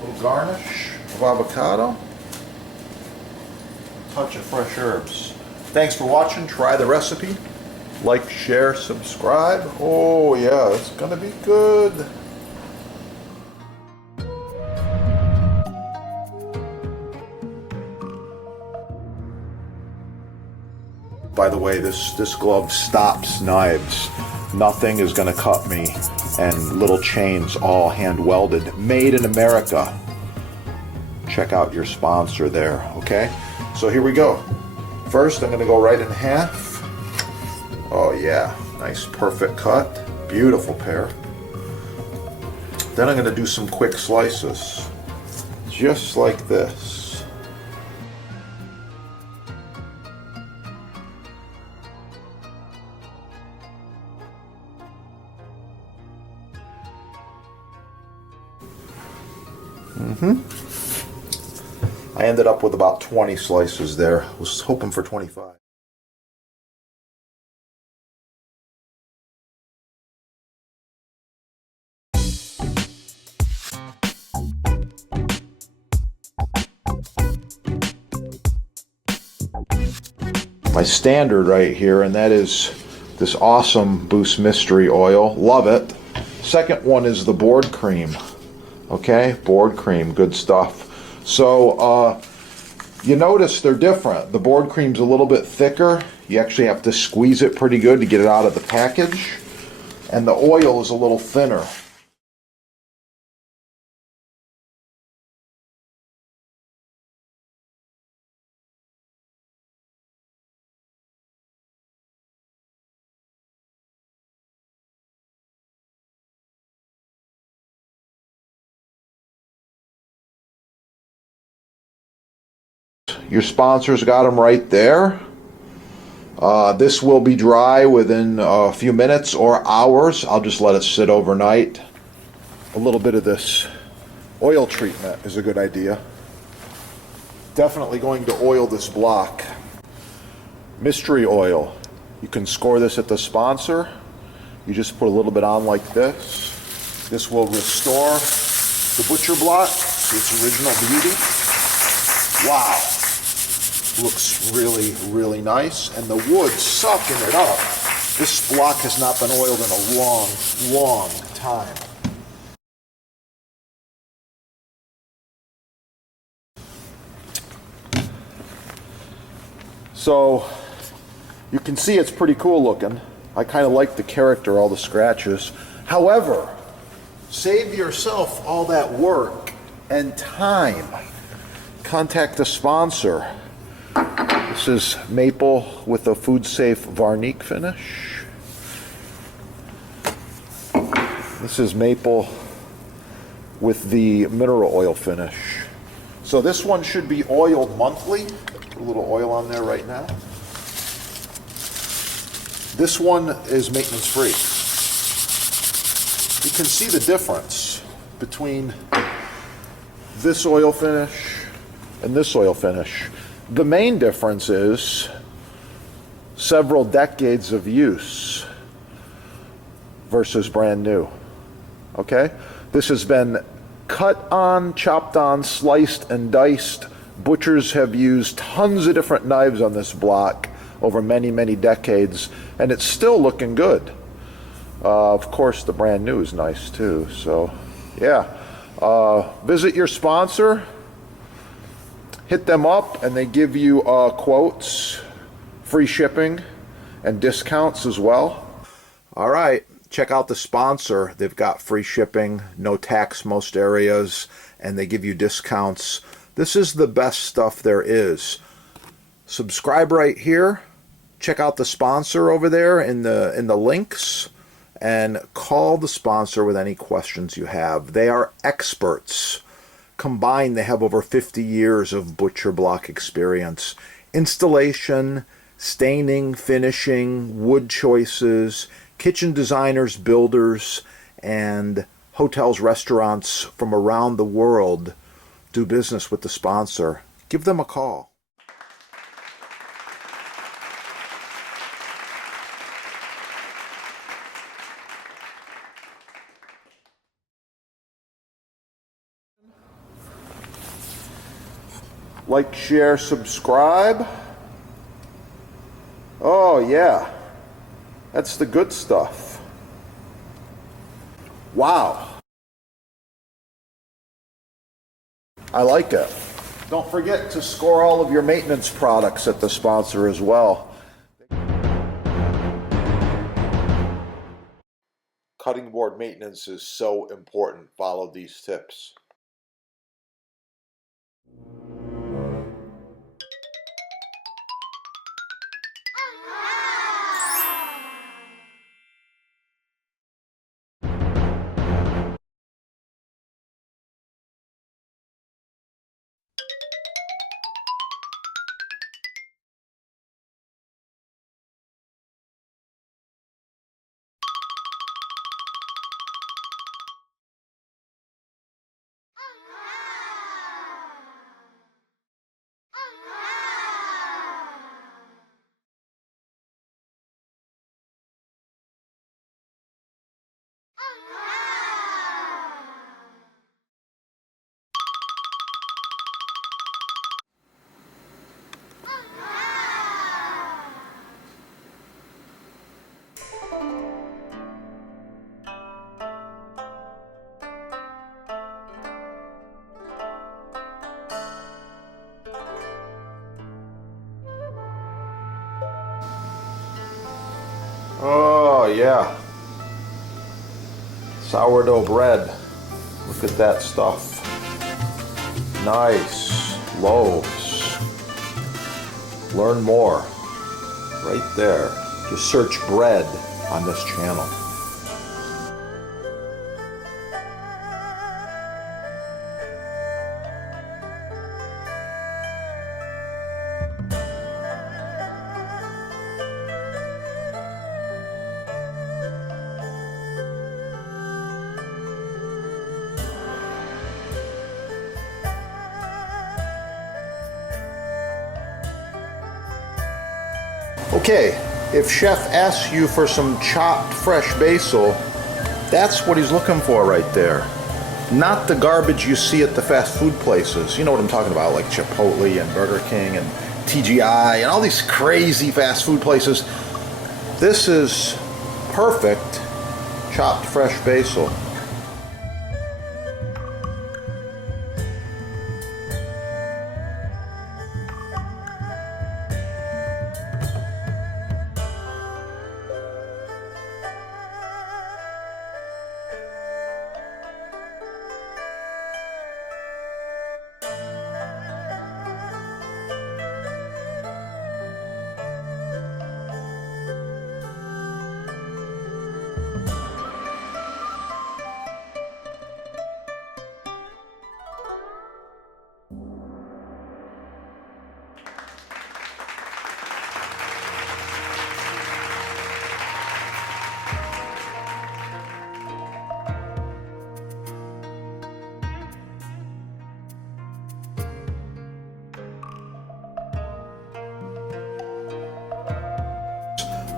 Little garnish of avocado. Touch of fresh herbs. Thanks for watching. Try the recipe. Like, share, subscribe. Oh yeah, it's gonna be good. By the way, this glove stops knives. Nothing is gonna cut me. And little chains, all hand welded. Made in America. Check out your sponsor there, okay? So here we go. First, I'm gonna go right in half. Oh yeah, nice perfect cut. Beautiful pear. Then I'm gonna do some quick slices. Just like this. I ended up with about 20 slices there. I was hoping for 25. My standard right here, and that is this awesome Boost Mystery Oil. Love it. Second one is the board cream. Okay, board cream, good stuff. So you notice they're different. The board cream's a little bit thicker. You actually have to squeeze it pretty good to get it out of the package. And the oil is a little thinner. Your sponsor's got them right there. This will be dry within a few minutes or hours. I'll just let it sit overnight. A little bit of this oil treatment is a good idea. Definitely going to oil this block. Mystery oil. You can score this at the sponsor. You just put a little bit on like this. This will restore the butcher block to its original beauty. Wow. Looks really, really nice. And the wood's sucking it up. This block has not been oiled in a long, long time. So you can see it's pretty cool looking. I kind of like the character, all the scratches. However, save yourself all that work and time. Contact the sponsor. This is maple with a food-safe Varnique finish. This is maple with the mineral oil finish. So this one should be oiled monthly. Put a little oil on there right now. This one is maintenance free. You can see the difference between this oil finish and this oil finish. The main difference is several decades of use versus brand new. Okay? This has been cut on, chopped on, sliced and diced. Butchers have used tons of different knives on this block over many, many decades, and it's still looking good. Of course, the brand new is nice too. So, yeah. Visit your sponsor. Hit them up and they give you quotes, free shipping, and discounts as well. All right, check out the sponsor. They've got free shipping, no tax most areas, and they give you discounts. This is the best stuff there is. Subscribe right here. Check out the sponsor over there in the links, and call the sponsor with any questions you have. They are experts. Combined, they have over 50 years of butcher block experience. Installation, staining, finishing, wood choices, kitchen designers, builders, and hotels, restaurants from around the world do business with the sponsor. Give them a call. Like, share, subscribe. Oh yeah, that's the good stuff. Wow. I like it. Don't forget to score all of your maintenance products at the sponsor as well. Cutting board maintenance is so important. Follow these tips. Oh yeah, sourdough bread. Look at that stuff. Nice loaves. Learn more right there. Just search bread on this channel. Okay, if Chef asks you for some chopped fresh basil, that's what he's looking for right there. Not the garbage you see at the fast food places. You know what I'm talking about, like Chipotle and Burger King and TGI and all these crazy fast food places. This is perfect chopped fresh basil.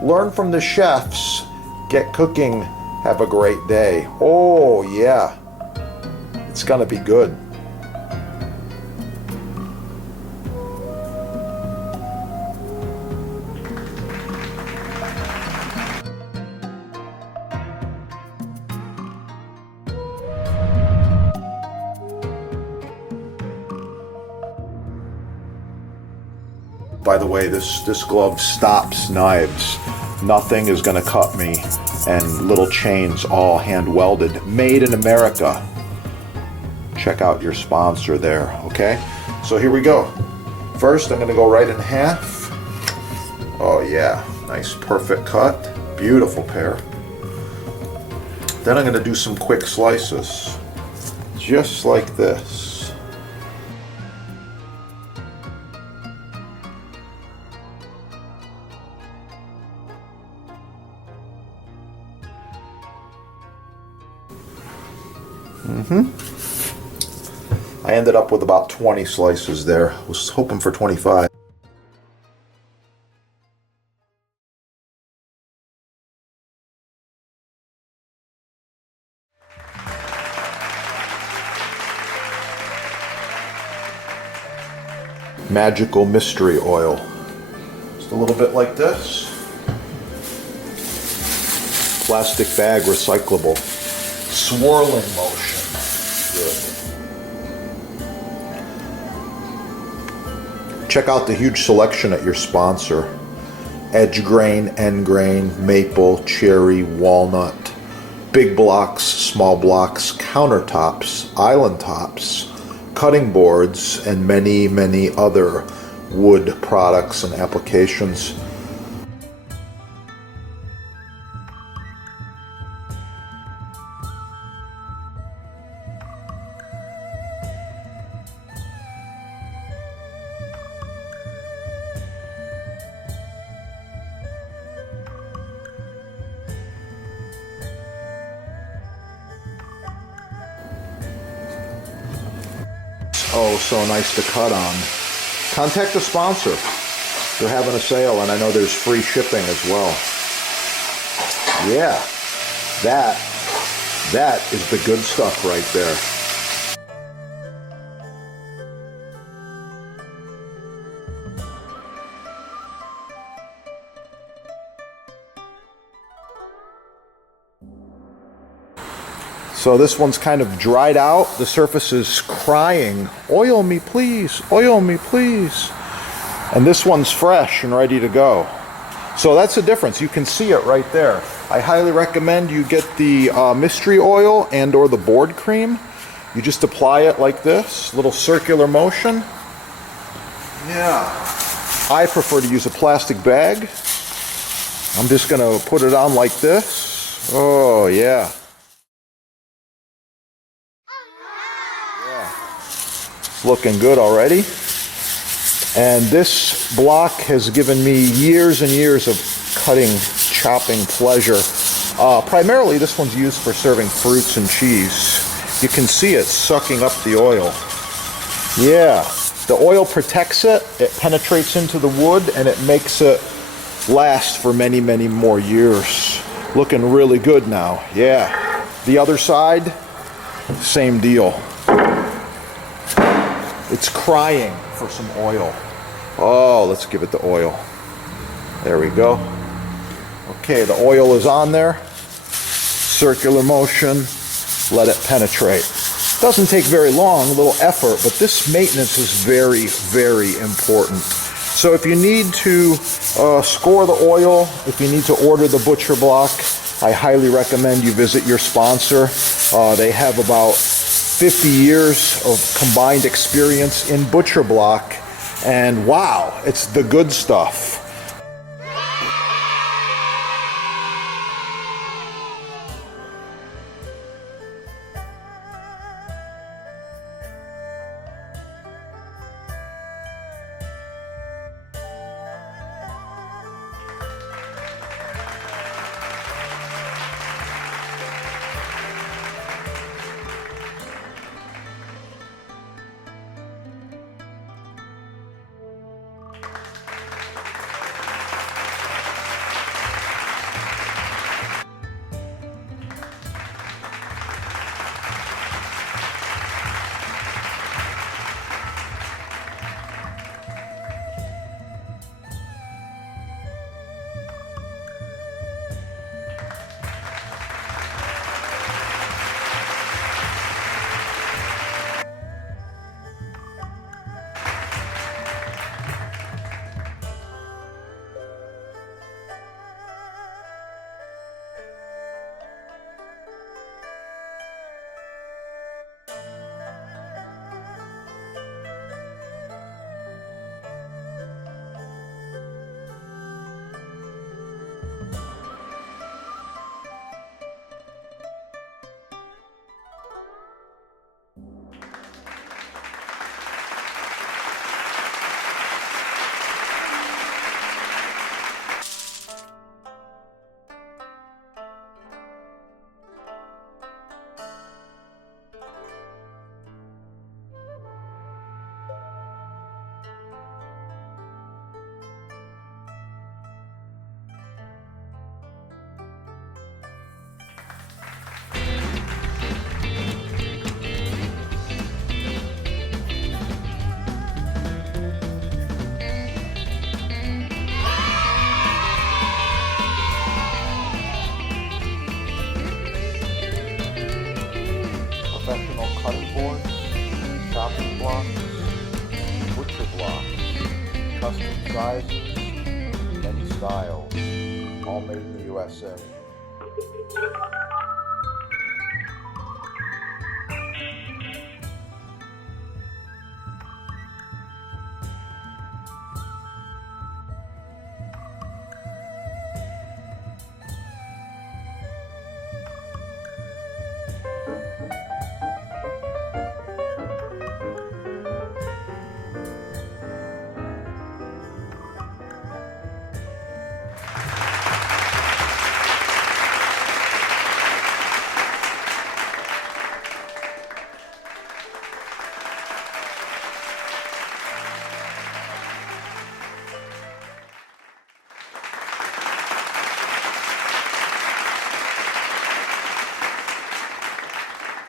Learn from the chefs. Get cooking. Have a great day. Oh yeah, it's gonna be good. By the way, this glove stops knives. Nothing is going to cut me. And little chains, all hand welded. Made in America. Check out your sponsor there, okay? So here we go. First, I'm going to go right in half. Oh yeah, nice perfect cut. Beautiful pair. Then I'm going to do some quick slices. Just like this. I ended up with about 20 slices there. I was hoping for 25. magical mystery oil. Just a little bit like this. Plastic bag, recyclable. Swirling motion. Good. Check out the huge selection at your sponsor. Edge grain, end grain, maple, cherry, walnut, big blocks, small blocks, countertops, island tops, cutting boards, and many, many other wood products and applications. Oh, so nice to cut on. Contact the sponsor. They're having a sale, and I know there's free shipping as well. Yeah, that is the good stuff right there. So this one's kind of dried out. The surface is crying, oil me please, oil me please. And this one's fresh and ready to go. So that's the difference. You can see it right there. I highly recommend you get the mystery oil and or the board cream. You just apply it like this, little circular motion. Yeah. I prefer to use a plastic bag. I'm just gonna put it on like this. Oh yeah. Looking good already. And this block has given me years and years of cutting, chopping pleasure. Primarily this one's used for serving fruits and cheese. You can see it sucking up the oil. Yeah, the oil protects it, it penetrates into the wood, and it makes it last for many, many more years. Looking really good now, yeah. The other side, same deal. It's crying for some oil. Oh, let's give it the oil. There we go. Okay, the oil is on there. Circular motion, let it penetrate. Doesn't take very long, a little effort, but this maintenance is very, very important. So if you need to score the oil, if you need to order the butcher block, I highly recommend you visit your sponsor. They have about 50 years of combined experience in butcher block, and wow, it's the good stuff. professional cutting board, chopping block, butcher block, custom sizes, many styles, all made in the USA.